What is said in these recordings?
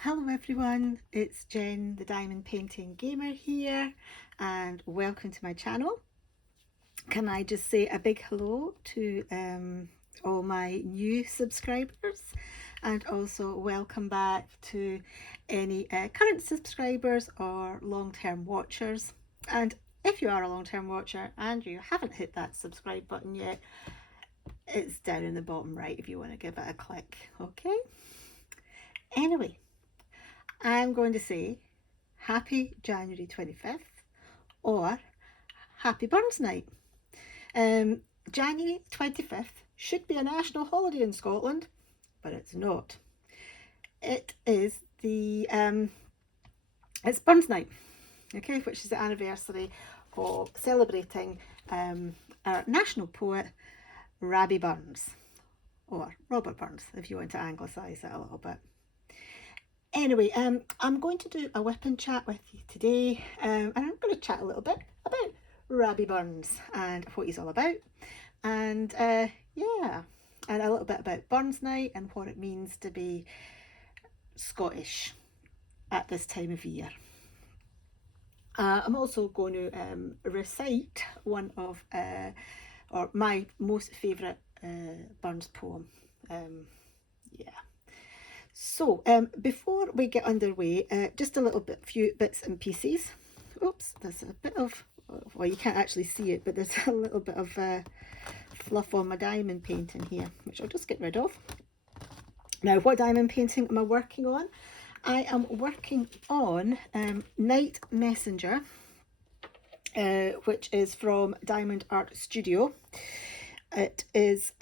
Hello everyone, it's Jen the Diamond Painting Gamer here and welcome to my channel. Can I just say a big hello to all my new subscribers and also welcome back to any current subscribers or long-term watchers. And if you are a long-term watcher and you haven't hit that subscribe button yet, it's down in the bottom right if you want to give it a click, okay? Anyway, I'm going to say happy January 25th or happy Burns Night. January 25th should be a national holiday in Scotland, but it's not. It is it's Burns Night, okay, which is the anniversary of celebrating our national poet, Rabbie Burns, or Robert Burns, if you want to anglicise it a little bit. Anyway, I'm going to do a WIP and chat with you today, and I'm going to chat a little bit about Rabbie Burns and what he's all about, and yeah, and a little bit about Burns Night and what it means to be Scottish at this time of year. I'm also going to recite one of, or my most favourite Burns poem. Yeah. So before we get underway, just a little bit, few bits and pieces. Oops, there's a bit of, well, you can't actually see it, but there's a little bit of fluff on my diamond painting here, which I'll just get rid of. Now, what diamond painting am I working on? I am working on Night Messenger, which is from Diamond Art Studio. It is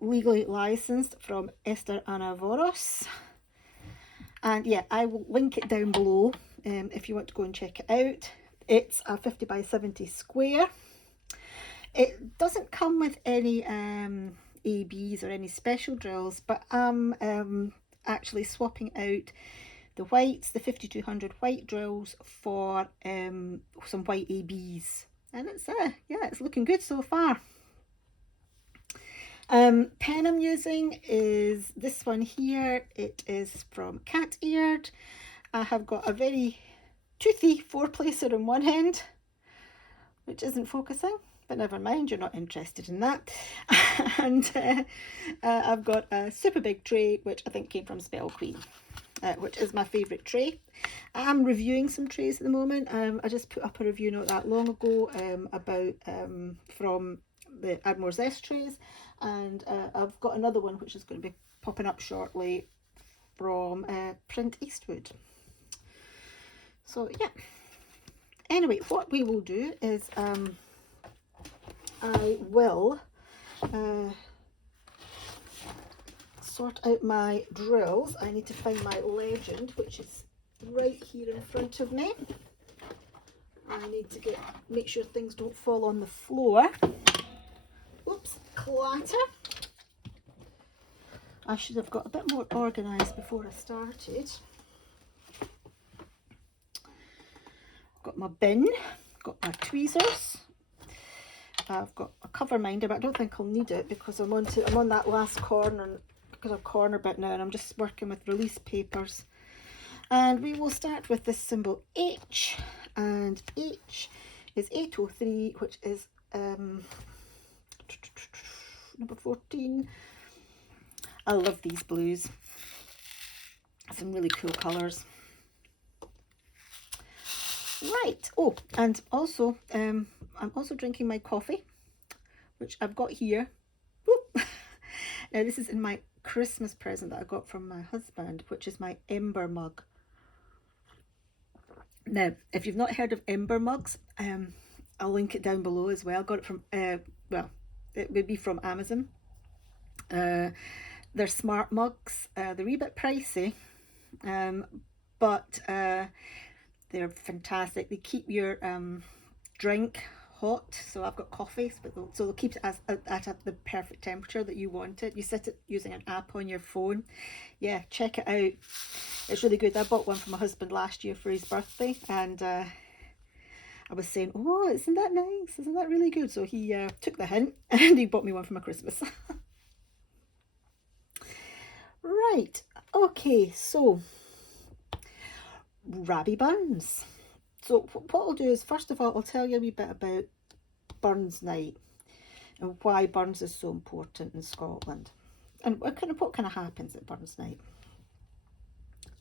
legally licensed from Esther Anavoros, and yeah, I will link it down below if you want to go and check it out. It's a 50 by 70 square. It doesn't come with any ABs or any special drills, but I'm actually swapping out the whites, the 5200 white drills, for some white ABs, and it's yeah, it's looking good so far. Pen I'm using is this one here. It is from Cat Eared. I have got a very toothy four placer in one end, which isn't focusing, but never mind, you're not interested in that. And I've got a super big tray, which I think came from Spell Queen, which is my favourite tray. I'm reviewing some trays at the moment. I just put up a review not that long ago about from the Admore's Zest trays, and I've got another one which is going to be popping up shortly from Print Eastwood. So yeah, anyway, what we will do is I will sort out my drills. I need to find my Legend, which is right here in front of me. I need to make sure things don't fall on the floor. Oops, clatter. I should have got a bit more organised before I started. Got my bin, got my tweezers. I've got a cover minder, but I don't think I'll need it because I'm on that last corner bit now, and I'm just working with release papers. And we will start with this symbol H, and H is 803, which is number 14. I love these blues. Some really cool colours. Right. Oh, and also I'm also drinking my coffee, which I've got here. Now this is in my Christmas present that I got from my husband, which is my Ember Mug. Now, if you've not heard of Ember Mugs, I'll link it down below as well. Got it from well, it would be from Amazon. They're smart mugs. They're a wee bit pricey, but they're fantastic. They keep your drink hot. So I've got coffee, so they'll keep it at the perfect temperature that you want it. You set it using an app on your phone. Yeah, check it out. It's really good. I bought one for my husband last year for his birthday, and I was saying, oh, isn't that nice? Isn't that really good? So he took the hint and he bought me one for my Christmas. Right, Okay, so Rabbie Burns. So what I'll do is, first of all, I'll tell you a wee bit about Burns Night and why Burns is so important in Scotland, and what kind of happens at Burns Night.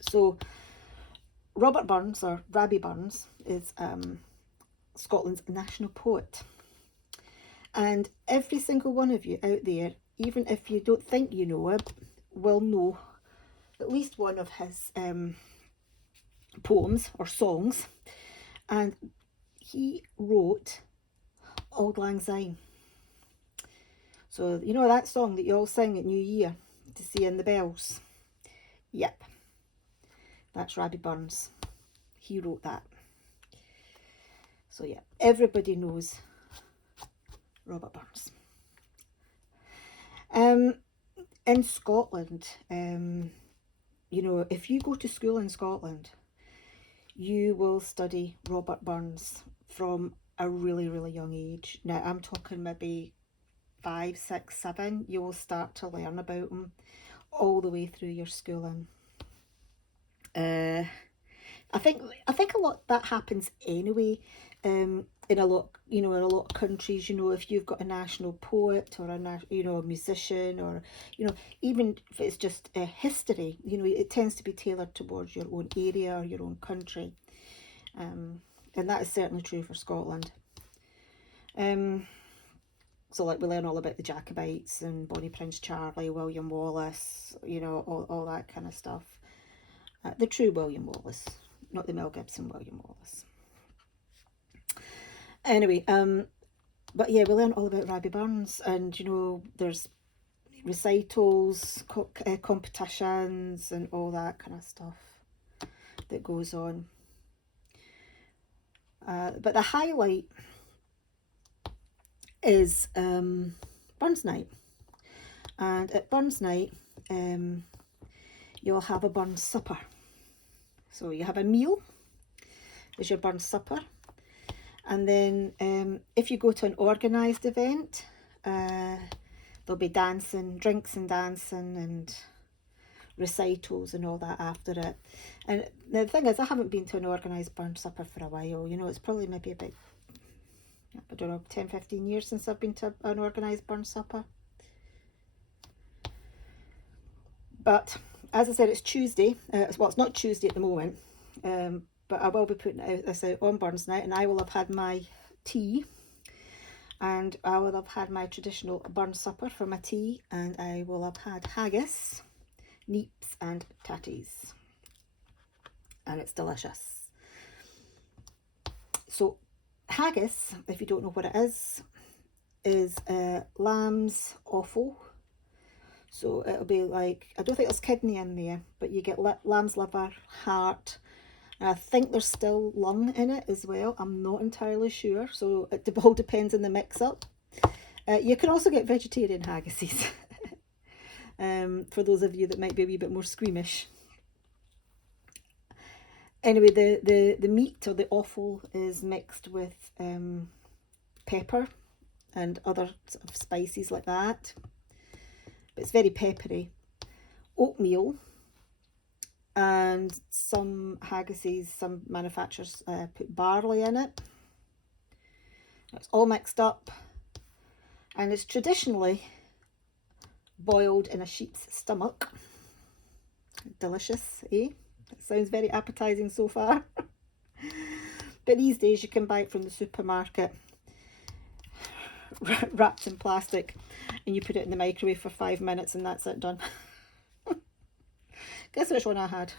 So Robert Burns, or Rabbie Burns, is Scotland's national poet, and every single one of you out there, even if you don't think you know it, will know at least one of his poems or songs. And he wrote Auld Lang Syne. So you know that song that you all sing at New Year to see in the bells? Yep, that's Rabbie Burns. He wrote that. So yeah, everybody knows Robert Burns. In Scotland, you know, if you go to school in Scotland, you will study Robert Burns from a really, really young age. Now, I'm talking maybe 5, 6, 7. You will start to learn about him all the way through your schooling. I think a lot that happens anyway. In a lot, you know, in a lot of countries, you know, if you've got a national poet or a musician, or even if it's just a history, it tends to be tailored towards your own area or your own country, and that is certainly true for Scotland. So like we learn all about the Jacobites and Bonnie Prince Charlie, William Wallace, all that kind of stuff. The true William Wallace, not the Mel Gibson William Wallace. Anyway, but yeah, we learn all about Rabbie Burns, and there's recitals, competitions, and all that kind of stuff that goes on. But the highlight is Burns Night, and at Burns Night, you'll have a Burns supper. So you have a meal as your Burns supper. And then if you go to an organised event, there'll be dancing, drinks and dancing and recitals and all that after it. And the thing is, I haven't been to an organised Burns supper for a while. It's probably maybe about, I don't know, 10, 15 years since I've been to an organised Burns supper. But as I said, it's Tuesday. Well, it's not Tuesday at the moment. But I will be putting this out on Burns Night, and I will have had my tea, and I will have had my traditional Burns supper for my tea, and I will have had haggis, neeps and tatties, and it's delicious. So haggis, if you don't know what it is lamb's offal. So it'll be like, I don't think there's kidney in there, but you get lamb's liver, heart, and I think there's still lung in it as well. I'm not entirely sure, so it all depends on the mix-up. You can also get vegetarian haggises, for those of you that might be a wee bit more squeamish. Anyway, the meat or the offal is mixed with pepper and other sort of spices like that, but it's very peppery. Oatmeal. And some haggises, some manufacturers put barley in it. It's all mixed up, and it's traditionally boiled in a sheep's stomach. Delicious, eh? It sounds very appetizing so far. But these days you can buy it from the supermarket, wrapped in plastic, and you put it in the microwave for 5 minutes and that's it, done. Guess which one I had?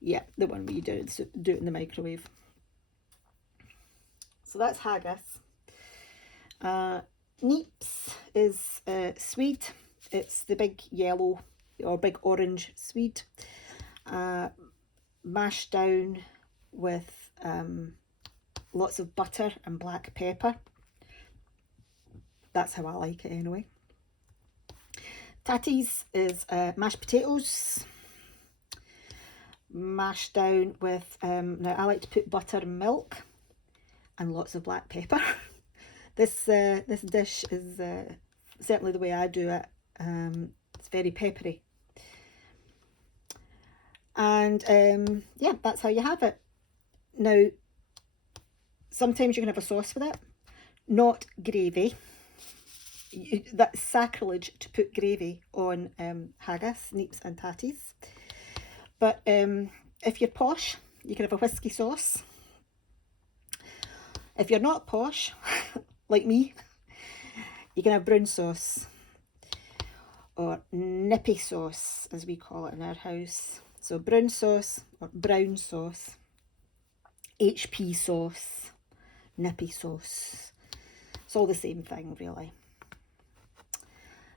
Yeah, the one where you do it in the microwave. So that's haggis. Neeps is swede. It's the big yellow or big orange swede, mashed down with lots of butter and black pepper. That's how I like it anyway. Tatties is mashed potatoes, mashed down with, now I like to put butter and milk and lots of black pepper. This dish is certainly the way I do it. It's very peppery, And yeah, that's how you have it. Now, sometimes you can have a sauce with it, not gravy. That's sacrilege to put gravy on haggis, neeps and tatties. But if you're posh, you can have a whiskey sauce. If you're not posh, like me, you can have brown sauce, or nippy sauce, as we call it in our house. So brown sauce or brown sauce, HP sauce, nippy sauce. It's all the same thing, really.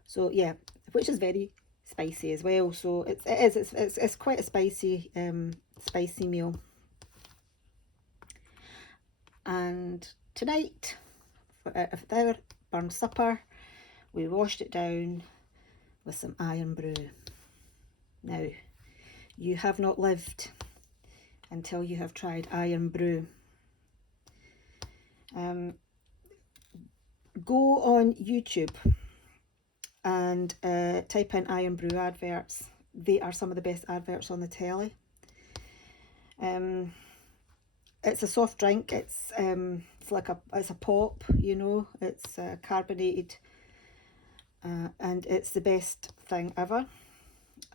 So yeah, which is very spicy as well. So it's quite a spicy spicy meal. And tonight, for our burn supper, we washed it down with some iron brew. Now, you have not lived until you have tried iron brew. Go on YouTube and type in iron brew adverts. They are some of the best adverts on the telly. It's a soft drink. It's like it's a pop, you know. It's carbonated, and it's the best thing ever.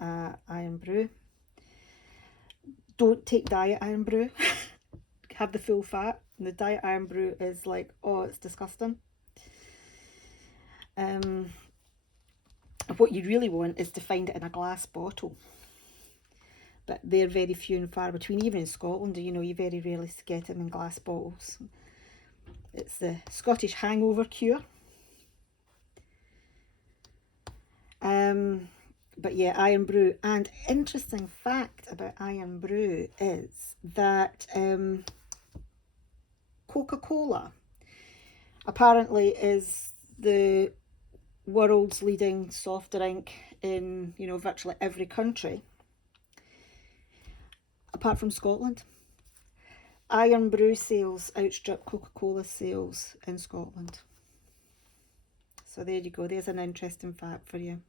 Iron brew. Don't take diet iron brew. Have the full fat. And the diet iron brew is like, oh, it's disgusting. What you really want is to find it in a glass bottle. But they're very few and far between. Even in Scotland, you know, you very rarely get them in glass bottles. It's the Scottish hangover cure. But yeah, iron brew. And interesting fact about iron brew is that Coca-Cola apparently is the world's leading soft drink in, you know, virtually every country apart from Scotland. Iron brew sales outstrip Coca-Cola sales in Scotland. So there you go, there's an interesting fact for you.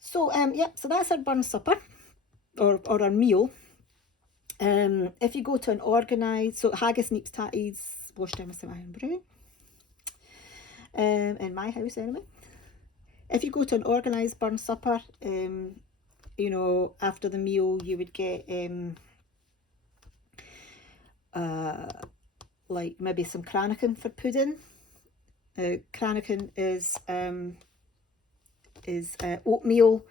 So yeah, so that's our burn supper, or our meal. If you go to an organised, so haggis, neeps, tatties, washed down with some iron brew, in my house anyway. If you go to an organised burn supper, you know, after the meal you would get like maybe some cranachan for pudding. Cranachan is oatmeal.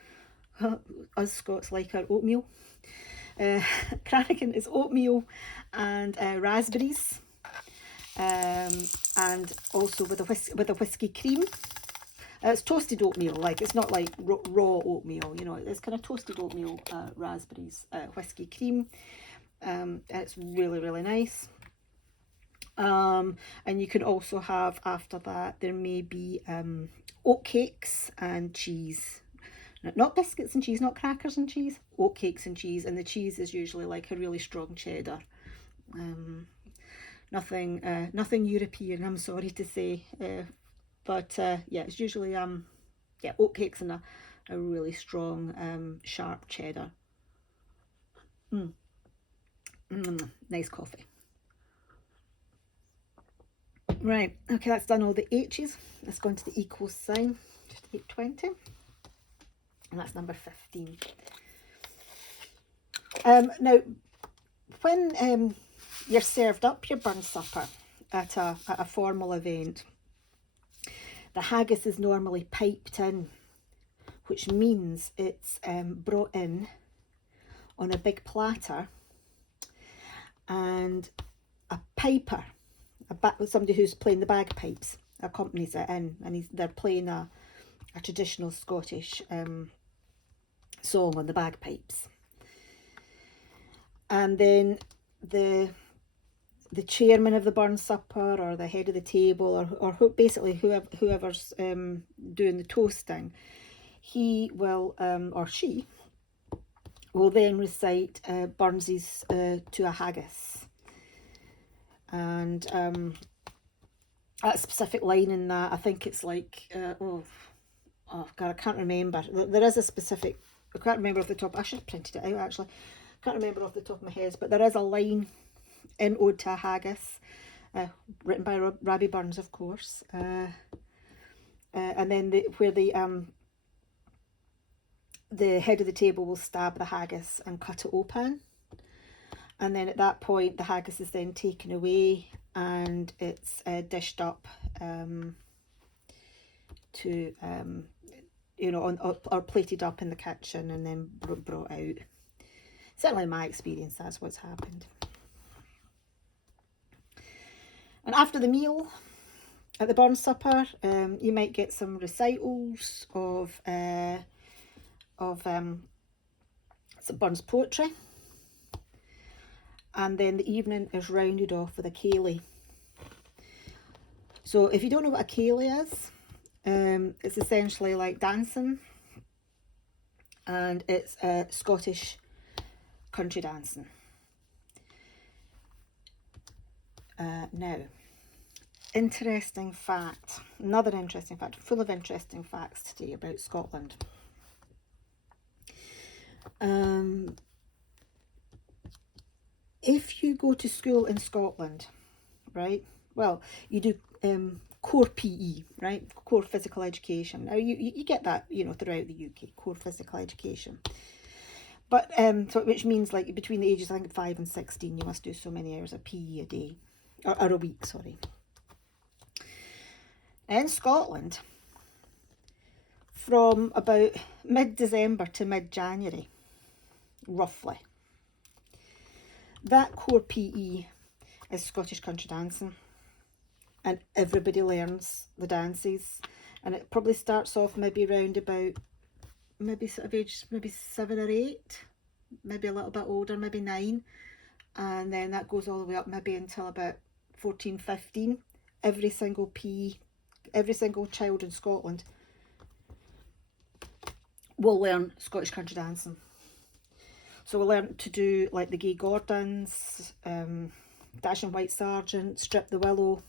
Us Scots like our oatmeal. Cranachan is oatmeal and raspberries, and also with a whiskey cream. It's toasted oatmeal, like it's not like raw oatmeal, you know. It's kind of toasted oatmeal, raspberries, whiskey cream. It's really, really nice. And you can also have, after that, there may be oat cakes and cheese. Not biscuits and cheese, not crackers and cheese, oat cakes and cheese. And the cheese is usually like a really strong cheddar. Nothing European, I'm sorry to say. But yeah, it's usually yeah, oat cakes and a really strong sharp cheddar. Nice coffee. Right, okay, that's done all the H's. Let's go into the equals sign, just 820. And that's number 15. Now, when you're served up your burn supper at a formal event, the haggis is normally piped in, which means it's brought in on a big platter, and a piper, somebody who's playing the bagpipes, accompanies it in, and they're playing a traditional Scottish song on the bagpipes. And then the chairman of the burn supper, or the head of the table, or basically whoever's doing the toasting, he will or she will then recite Burnsies to a haggis. And a specific line in that, I think it's like, oh God, I can't remember. There is a specific I can't remember off the top, I should have printed it out actually. I can't remember off the top of my head, but there is a line in Ode to a Haggis, written by Rabbie Burns, of course. And then where the head of the table will stab the haggis and cut it open. And then at that point, the haggis is then taken away and it's dished up to, you know, or plated up in the kitchen and then brought out. Certainly in my experience, that's what's happened. And after the meal, at the Burn Supper, you might get some recitals of some Burns poetry. And then the evening is rounded off with a ceilidh. So if you don't know what a ceilidh is, it's essentially like dancing, and it's Scottish country dancing. Now, interesting fact, another interesting fact, full of interesting facts today about Scotland. If you go to school in Scotland, right, well, you do core PE, right, core physical education. Now you get that, you know, throughout the UK, core physical education. But so which means like between the ages, I think, 5 and 16, you must do so many hours of PE a day, or a week, sorry. In Scotland, from about mid-December to mid-January, roughly, that core PE is Scottish country dancing, and everybody learns the dances, and it probably starts off maybe around about maybe sort of age maybe 7 or 8, maybe a little bit older, maybe 9, and then that goes all the way up maybe until about 14, 15. Every single PE, every single child in Scotland will learn Scottish country dancing. So we'll learn to do like the Gay Gordons, Dashing White Sergeant, Strip the Willow,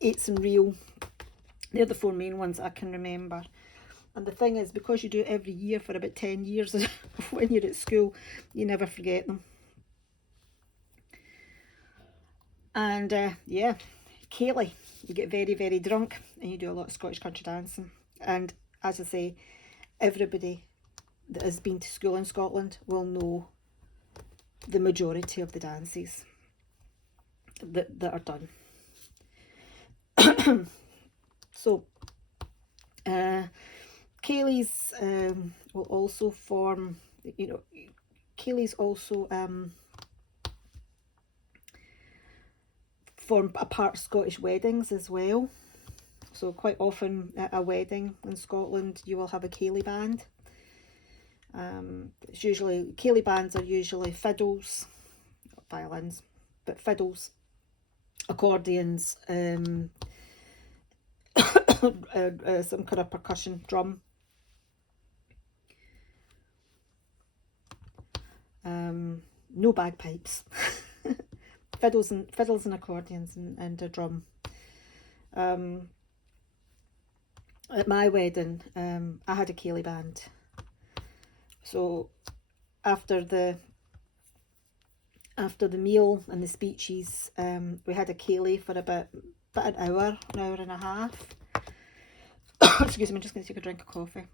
Eights and Reel. They're the 4 main ones I can remember. And the thing is, because you do it every year for about 10 years when you're at school, you never forget them. And yeah, ceilidh, you get very, very drunk and you do a lot of Scottish country dancing. And as I say, everybody that has been to school in Scotland will know the majority of the dances that are done. So ceilidhs will also form, you know, ceilidhs also form a part of Scottish weddings as well. So quite often at a wedding in Scotland, you will have a ceilidh band. It's usually, ceilidh bands are usually fiddles, not violins, but fiddles, accordions, some kind of percussion, drum. No bagpipes. fiddles and accordions and a drum. At my wedding, I had a ceilidh band. So after the meal and the speeches, we had a ceilidh for about an hour and a half. Excuse me, I'm just going to take a drink of coffee.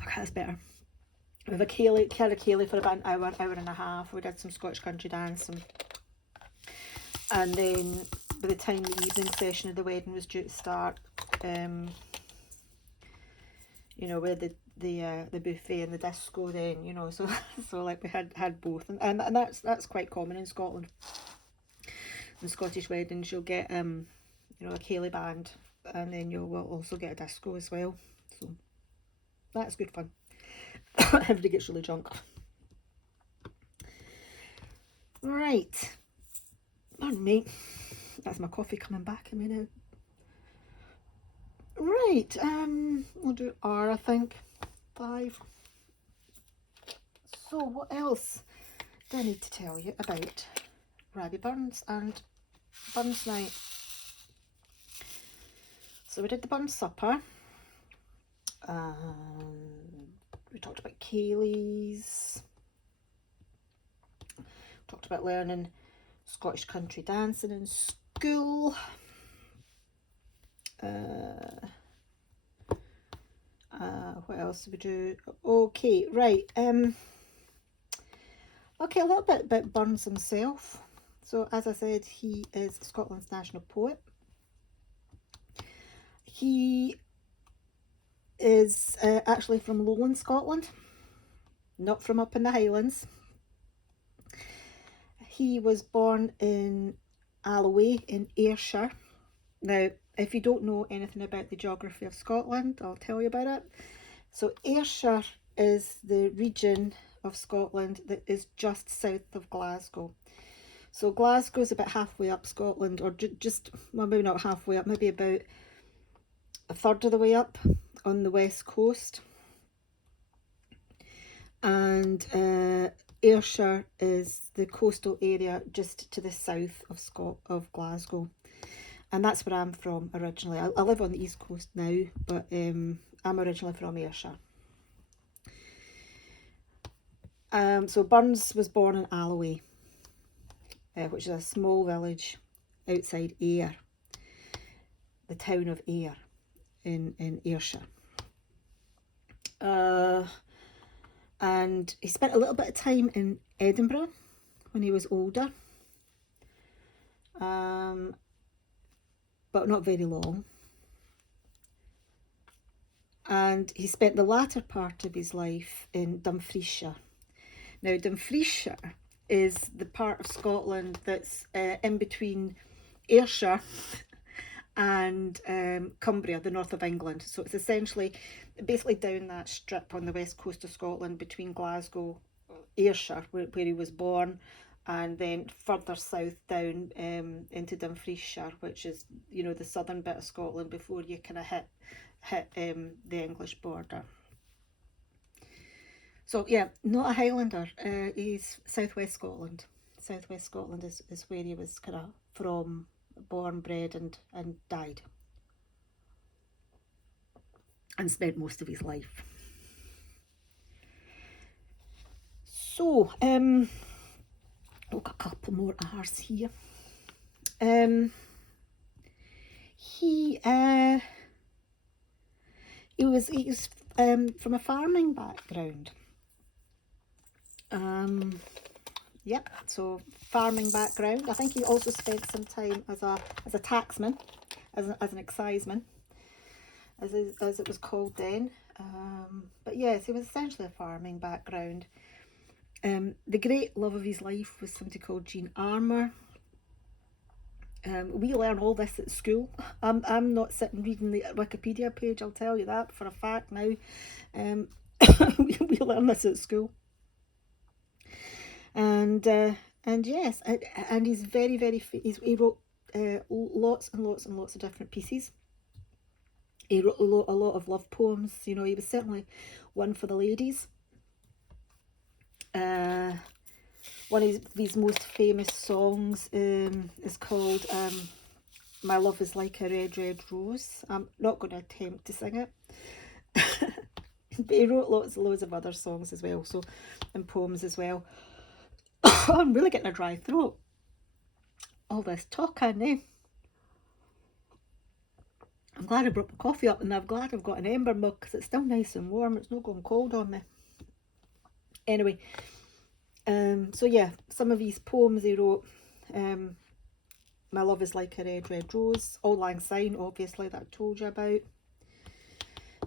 Okay, that's better. We had a ceilidh for about an hour and a half. We did some Scottish country dancing. And then by the time the evening session of the wedding was due to start, you know, where the buffet and the disco then, you know, so like we had both, and that's quite common in Scotland. In Scottish weddings, you'll get you know, a ceilidh band, and then you'll also get a disco as well. So that's good fun. Everybody gets really drunk. Right, pardon me, that's my coffee coming back in me now. Right, we'll do R, I think, 5. So what else do I need to tell you about Rabbie Burns and Burns Night? So we did the Burns supper. We talked about Kayleys. Talked about learning Scottish country dancing in school. What else did we do? Okay, right. Okay, a little bit about Burns himself. So, as I said, he is Scotland's national poet. He is actually from Lowland Scotland, not from up in the Highlands. He was born in Alloway in Ayrshire. Now, if you don't know anything about the geography of Scotland, I'll tell you about it. So Ayrshire is the region of Scotland that is just south of Glasgow. So Glasgow's about halfway up Scotland, or just, well, maybe not halfway up, maybe about a third of the way up on the west coast. And Ayrshire is the coastal area just to the south of Glasgow. And that's where I'm from originally. I live on the east coast now, but I'm originally from Ayrshire. So Burns was born in Alloway, which is a small village outside Ayr, the town of Ayr in Ayrshire. And he spent a little bit of time in Edinburgh when he was older, but not very long. And he spent the latter part of his life in Dumfriesshire. Now, Dumfriesshire is the part of Scotland that's in between Ayrshire and Cumbria, the north of England. So it's essentially basically down that strip on the west coast of Scotland between Glasgow, Ayrshire, where he was born, and then further south down into Dumfriesshire, which is, you know, the southern bit of Scotland before you kind of hit the English border. So yeah, not a Highlander. He's southwest Scotland. Southwest Scotland is where he was kind of from, born, bred, and died, and spent most of his life. So, a couple more R's here. He was from a farming background. Yep, so farming background. I think he also spent some time as a taxman, as an exciseman, as it was called then. But yes, he was essentially a farming background. The great love of his life was somebody called Jean Armour. We learn all this at school. I'm not sitting reading the Wikipedia page, I'll tell you that for a fact now. We learn this at school. And yes, and he's very, he wrote lots and lots and lots of different pieces. He wrote a lot of love poems. You know, he was certainly one for the ladies. One of his most famous songs is called My Love Is Like a Red, Red Rose. I'm not going to attempt to sing it. But he wrote loads of other songs as well, so, and poems as well. I'm really getting a dry throat. All this talking, eh? I'm glad I brought my coffee up, and I'm glad I've got an Ember Mug because it's still nice and warm. It's not going cold on me. Anyway, so yeah, some of his poems he wrote. My Love Is Like a Red, Red Rose. Auld Lang Syne, obviously, that I told you about.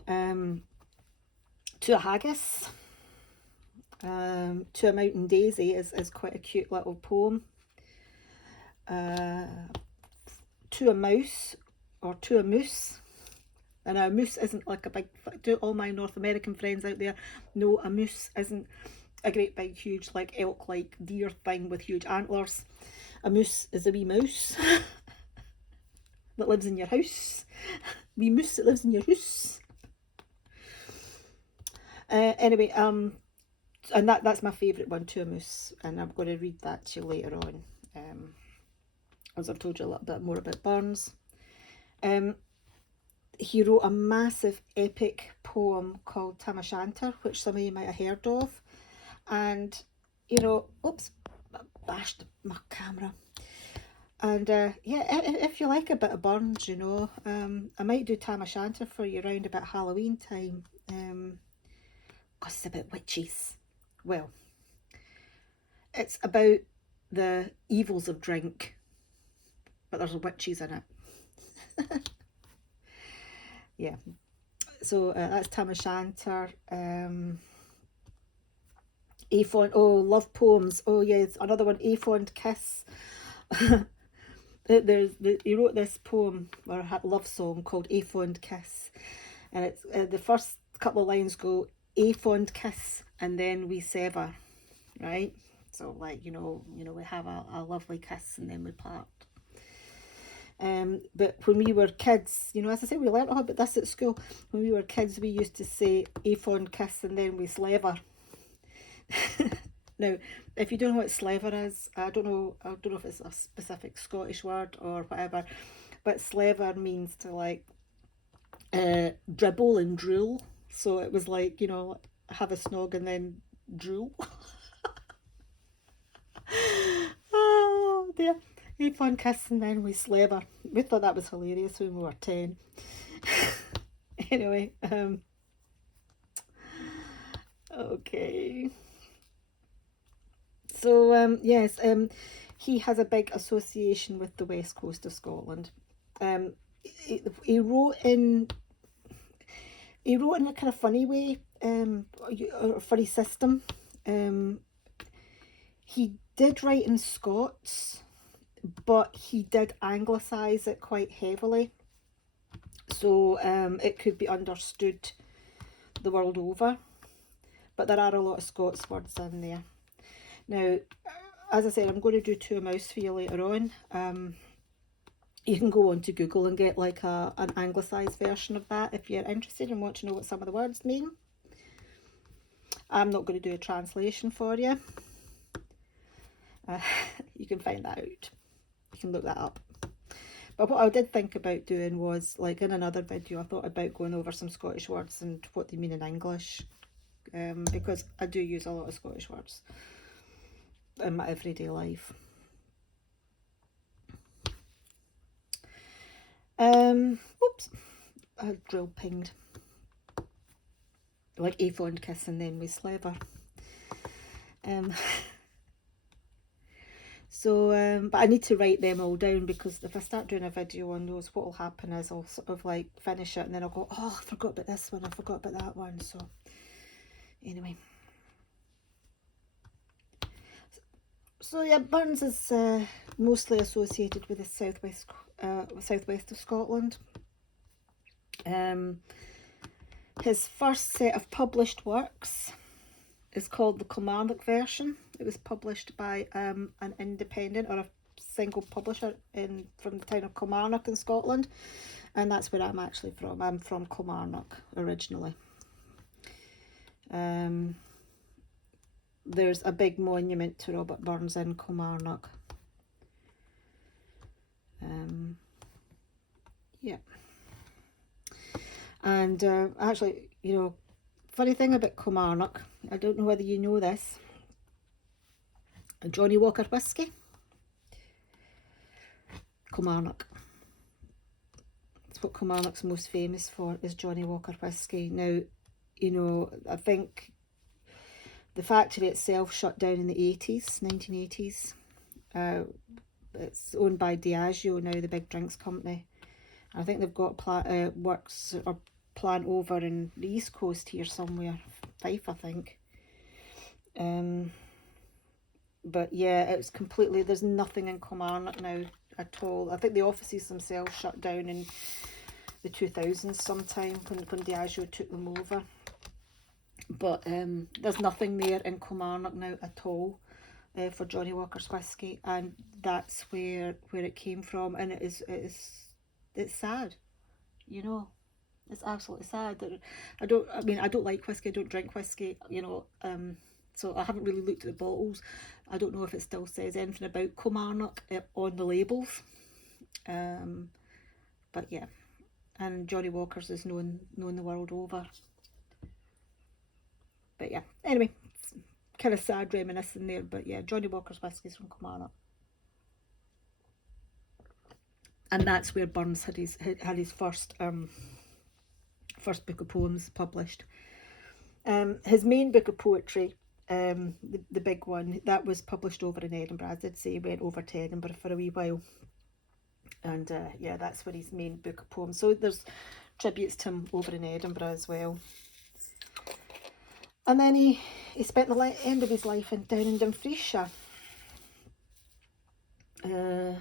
To a Haggis. To a Mountain Daisy is quite a cute little poem. To a Mouse, or To a Moose. And a moose isn't like a big, to all my North American friends out there, no, a moose isn't a great big huge like elk like deer thing with huge antlers. A moose is a wee mouse that lives in your house. Wee moose that lives in your house. Anyway, and that's my favourite one, To a Moose, and I'm going to read that to you later on, as I've told you a little bit more about Burns. he wrote a massive epic poem called Tam O'Shanter, which some of you might have heard of. And, you know, oops, I bashed my camera. And yeah, if you like a bit of Burns, you know, I might do Tam O'Shanter for you around about Halloween time. Because it's about witches. Well, it's about the evils of drink, but there's witches in it. Yeah, so that's Tam O'Shanter. A Fond, oh, love poems. Oh yes, another one, A Fond Kiss. He wrote this poem or love song called A Fond Kiss, and it's the first couple of lines go A fond kiss and then we sever, right? So like we have a lovely kiss and then we part. But when we were kids, as I said, we learnt all about this at school. When we were kids, we used to say a fond kiss and then we slever. Now, if you don't know what slever is, I don't know if it's a specific Scottish word or whatever, but slever means to like dribble and drool. So it was like, have a snog and then drool. Oh dear. A fun kiss and then we slever. We thought that was hilarious when we were 10. Anyway, okay. So yes, he has a big association with the west coast of Scotland. He wrote in a kind of funny way, a funny system. He did write in Scots, but he did anglicise it quite heavily, so it could be understood the world over. But there are a lot of Scots words in there. Now, as I said, I'm going to do two mouse for you later on. You can go on to Google and get like an anglicised version of that if you're interested and want to know what some of the words mean. I'm not going to do a translation for you. You can find that out. You can look that up. But what I did think about doing was, like in another video, I thought about going over some Scottish words and what they mean in English. Because I do use a lot of Scottish words in my everyday life. Oops, I drill pinged. Like a fond kiss and then we slever. But I need to write them all down, because if I start doing a video on those, what will happen is I'll sort of like finish it and then I'll go, oh, I forgot about this one, I forgot about that one. So anyway. So yeah, Burns is mostly associated with the southwest of Scotland. His first set of published works is called the Kilmarnock version. It was published by an independent or a single publisher from the town of Kilmarnock in Scotland, and that's where I'm actually from. I'm from Kilmarnock originally. There's a big monument to Robert Burns in Kilmarnock. Yeah. And actually, funny thing about Kilmarnock, I don't know whether you know this, Johnny Walker whiskey, Kilmarnock. It's what Kilmarnock's most famous for, is Johnny Walker whiskey. Now, I think the factory itself shut down in the 1980s. It's owned by Diageo now, the big drinks company. I think they've got works or plant over in the east coast here somewhere, Fife I think. But yeah, it's completely, there's nothing in Kilmarnock now at all. I think the offices themselves shut down in the 2000s sometime when Diageo took them over. But there's nothing there in Kilmarnock now at all for Johnny Walker's whiskey, and that's where it came from. And it's sad, it's absolutely sad that I don't like whiskey, I don't drink whiskey, so I haven't really looked at the bottles. I don't know if it still says anything about Kilmarnock on the labels, but yeah, and Johnny Walker's is known the world over. But yeah, anyway, it's kind of sad reminiscing there. But yeah, Johnny Walker's whiskies from Kilmarnock. And that's where Burns had his first book of poems published. His main book of poetry, the big one, that was published over in Edinburgh. As I did say, he went over to Edinburgh for a wee while. And yeah, that's where his main book of poems. So there's tributes to him over in Edinburgh as well. And then he spent the end of his life down in Dumfriesshire. Yeah.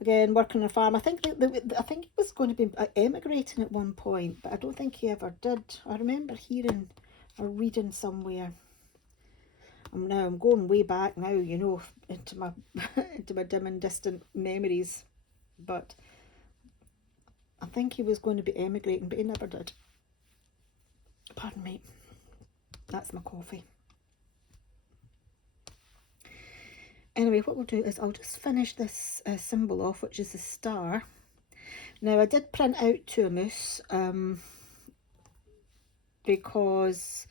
Again, working on a farm. I think he was going to be emigrating at one point, but I don't think he ever did. I remember hearing or reading somewhere. I'm going way back now, you know, into my into my dim and distant memories, but I think he was going to be emigrating, but he never did. Pardon me. That's my coffee. Anyway, what we'll do is I'll just finish this symbol off, which is the star. Now, I did print out to a moose because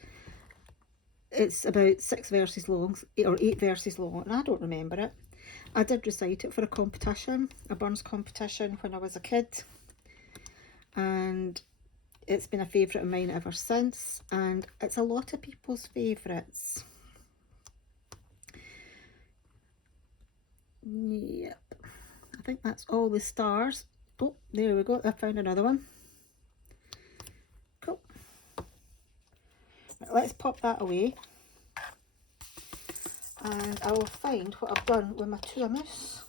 it's about 6 verses long, or 8 verses long, and I don't remember it. I did recite it for a competition, a Burns competition, when I was a kid, and it's been a favourite of mine ever since, and it's a lot of people's favourites. Yep, I think that's all the stars. Oh, there we go, I found another one. Cool. Right, let's pop that away, and I will find what I've done with my tuamus.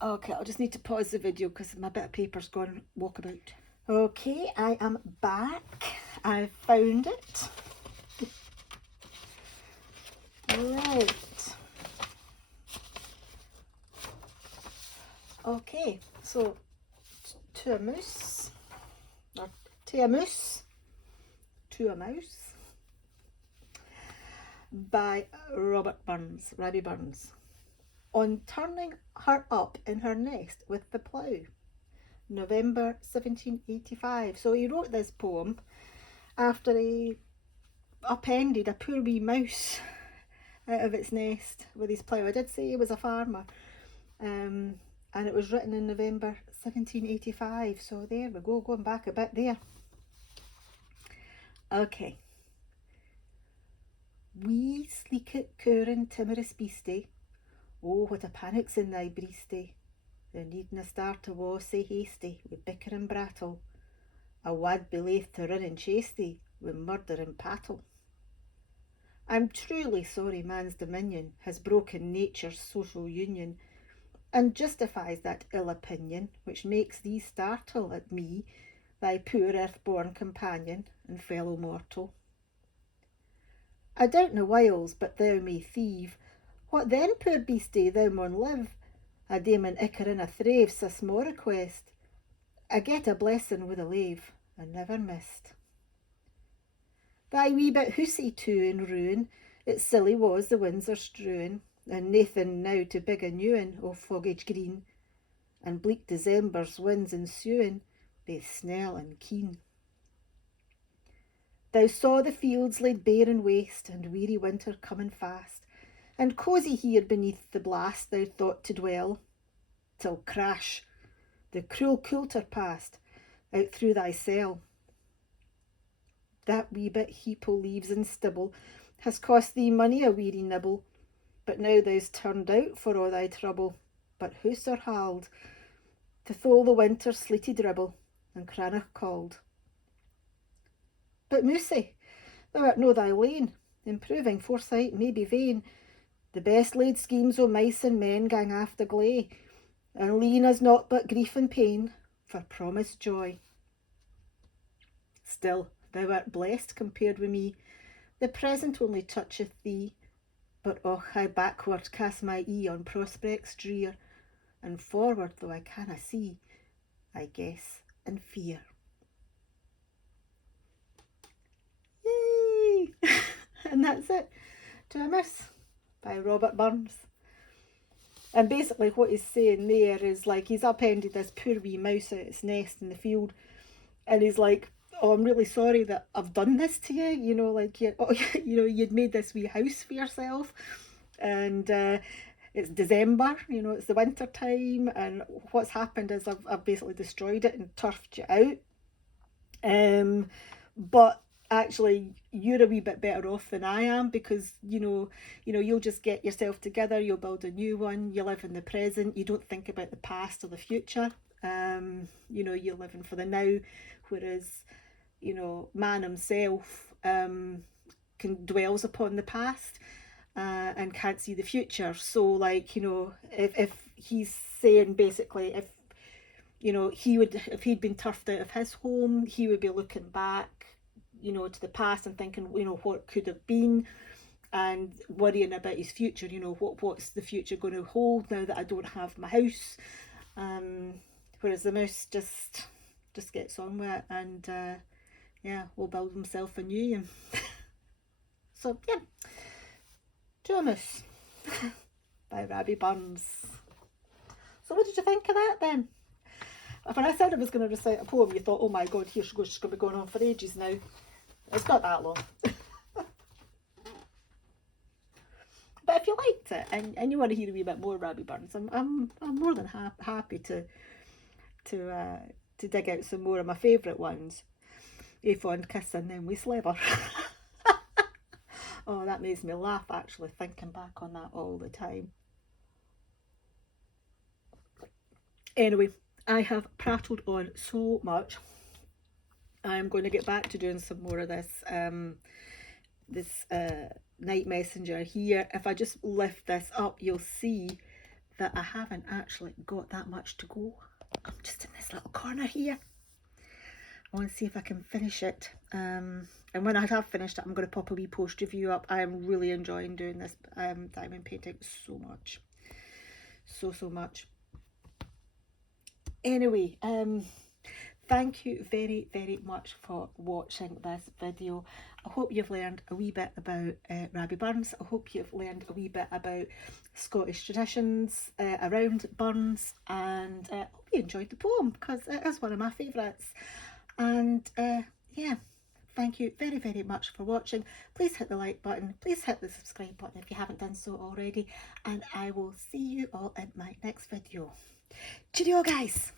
Okay, I'll just need to pause the video because my bit of paper's gone walkabout. Okay, I am back. I found it. Right. Okay, so tuamus, or tuamus, by Robbie Burns. On turning her up in her nest with the plough, November 1785. So he wrote this poem after he upended a poor wee mouse out of its nest with his plough. I did say he was a farmer, and it was written in November 1785. So there we go, going back a bit there. Okay. Wee sleekit coorin timorous beastie, oh what a panic's in thy breastie, thou needna start awa sae hasty, wi' bicker and brattle, I wad be laith to run and chase thee, wi' murder and pattle. I'm truly sorry man's dominion has broken nature's social union, and justifies that ill opinion which makes thee startle at me, thy poor earth-born companion and fellow mortal. I doubt na whiles but thou may thieve, what then, poor beastie, thou maun live? I daemin icker in a thrave, sa sma' request, I get a blessing with a lave, and never missed. Thy wee bit hoosie too in ruin, it silly was the winds are strewing, and naething now to big a new un, o foggage green, and bleak December's winds ensuing, baith snell and keen. Thou saw the fields laid bare and waste, and weary winter coming fast, and cosy here beneath the blast thou thought to dwell, till crash, the cruel coulter passed out through thy cell. That wee bit heap o' leaves and stibble has cost thee mony a weary nibble, but now thou's turned out for all thy trouble, but hoose or hald, to thole the winter's sleety dribble, and Cranach called. But Moosie, thou art no thy lane, improving foresight may be vain, the best laid schemes o' mice and men gang aft the gley, and lean us naught but grief and pain for promised joy. Still, thou art blessed compared with me, the present only toucheth thee, but och, how backward cast my ee on prospects drear, and forward though I canna see, I guess and fear. Yay! And that's it. Tuamus by Robert Burns. And basically what he's saying there is like he's upended this poor wee mouse out its nest in the field, and he's like, oh, I'm really sorry that I've done this to you, you know, like you'd made this wee house for yourself, and it's December, you know, it's the winter time, and what's happened is I've basically destroyed it and turfed you out. But actually you're a wee bit better off than I am, because you'll just get yourself together, you'll build a new one, you live in the present, you don't think about the past or the future. You're living for the now, whereas man himself dwells upon the past, and can't see the future. So like, if he's saying basically, if he'd been turfed out of his home, he would be looking back, to the past and thinking, what could have been, and worrying about his future. What's the future going to hold now that I don't have my house? Whereas the mouse just gets on with it, and will build himself a new one. So yeah, to a mouse by Robbie Burns. So what did you think of that then? When I said I was going to recite a poem, you thought, oh my god, here she goes, she's going to be going on for ages now. It's not that long. But if you liked it and you want to hear a wee bit more Robbie Burns, I'm more than happy to dig out some more of my favourite ones. A Fond Kiss and Then We Slever. Oh, that makes me laugh actually, thinking back on that all the time. Anyway, I have prattled on so much. I'm going to get back to doing some more of this night messenger here. If I just lift this up, you'll see that I haven't actually got that much to go. I'm just in this little corner here. I want to see if I can finish it. And when I have finished it, I'm going to pop a wee post review up. I am really enjoying doing this diamond painting so much. So much. Anyway, thank you very, very much for watching this video. I hope you've learned a wee bit about Robbie Burns. I hope you've learned a wee bit about Scottish traditions around Burns, and I hope you enjoyed the poem, because it is one of my favourites. And yeah, thank you very, very much for watching. Please hit the like button, please hit the subscribe button if you haven't done so already, and I will see you all in my next video. Cheerio guys!